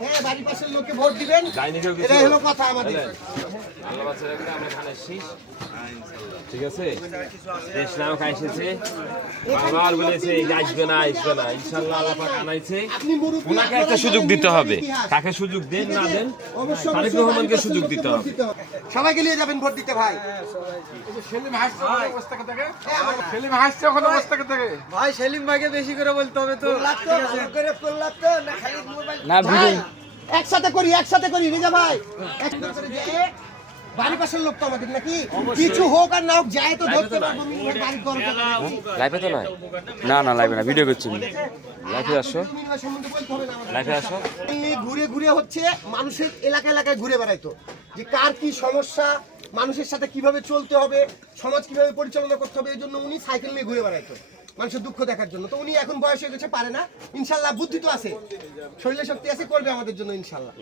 হ্যাঁ, বাড়ির পাশের লোককে ভোট দিবেন, এটাই হলো কথা আমাদের। আল্লাহ বাঁচিয়ে রাখলে আমরা এখানে এসেছি, ঠিক আছে? দেশ নায়ক এসেছে, বারবার বলেছে আসবে না আসবে না, ইনশাল্লাহ আল্লাহ পাক আনাইছে। আপনি মুরব্বি, ওনাকে একটা সুযোগ দিতে হবে, কাকে সুযোগ দেন না দেন, অবশ্যই তারেক রহমানকে সুযোগ দিতে হবে। সবাইকে নিয়ে যাবেন ভোট দিতে ভাই। সেলিম হাসছে ওখানে বসে থেকে থেকে, সেলিম হাসছে ওখানে বসে থেকে থেকে। ভাই সেলিম ভাইকে বেশি করে বলতে হবে তো। না ভাই, একসাথে করি রেজা ভাই, একসাথে করে যেয়ে বাড়ির পাশের লোক তো আমাদের নাকি কিছু হোক আর না হোক যায় তো ধরতে পারবো মিনিমাম বাড়ির দরকার নাকি? লাইভে তো নয়, না না লাইভে না, ভিডিও করছি। লাইভে আসো, মিনিমাম সম্বন্ধে বলতে হবে না আমাদের। লাইভে আসো। এমনি ঘুরে ঘুরে হচ্ছে মানুষের এলাকায় ঘুরে বেড়াইতো, যে কার কি সমস্যা, মানুষের সাথে কিভাবে চলতে হবে, সমাজ কিভাবে পরিচালনা করতে হবে, এই জন্য উনি সাইকেল নিয়ে ঘুরে বেড়াইতো মানুষের দুঃখ দেখার জন্য। তো উনি এখন বয়স হয়ে গেছে, পারে না, ইনশাল্লাহ বুদ্ধি তো আছে, শরীরে শক্তি আছে, করবে আমাদের জন্য ইনশাল্লাহ।